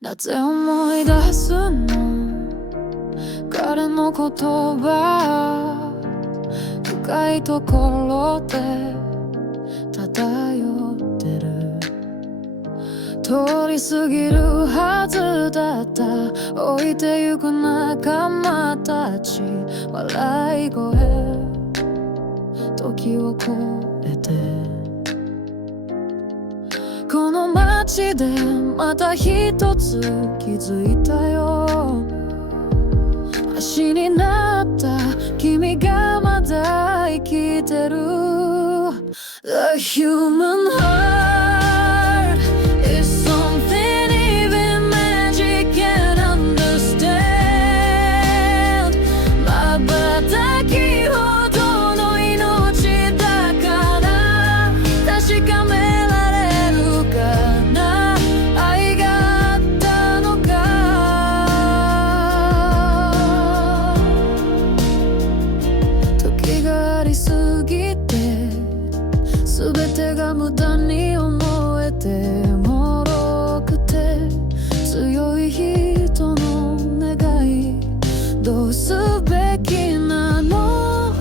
なぜ思い出すの彼の言葉、深いところで漂ってる。通り過ぎるはずだった置いてゆく仲間たち、笑い声時を越えて、この街でまた一つ気づいたよ。足になった君がまだ生きてる。 The human heart is something even magic can understand。 瞬きほどの命だから確かめられるかな、愛があったのか。時がありすぎて全てが無駄に思えて、脆くて強い人の願い、どうすべきなの。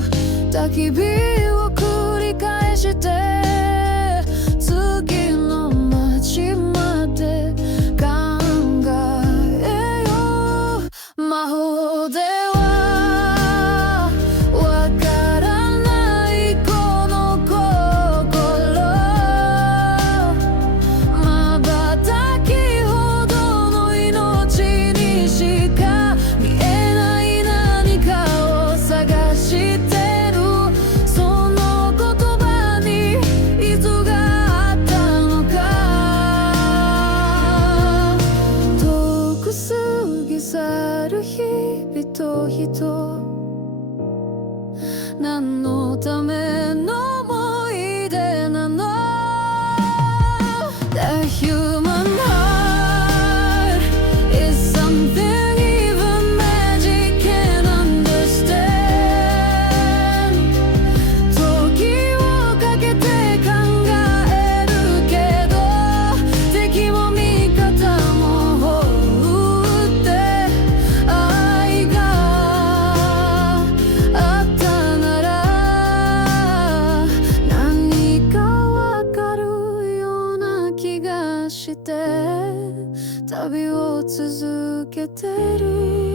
焚き火を繰り返して次の街まで考えよう。魔法ではわからないこの心、瞬きほどの命にしか見えない何かを探してる。その言葉に意図があったのか。遠く過ぎ去る日々と人、何のための思い出なの。 The human heart is something even magic can understand。 時をかけて考えるけど、敵も味方も放って愛があったなら何かわかるような気がして旅を続けてる。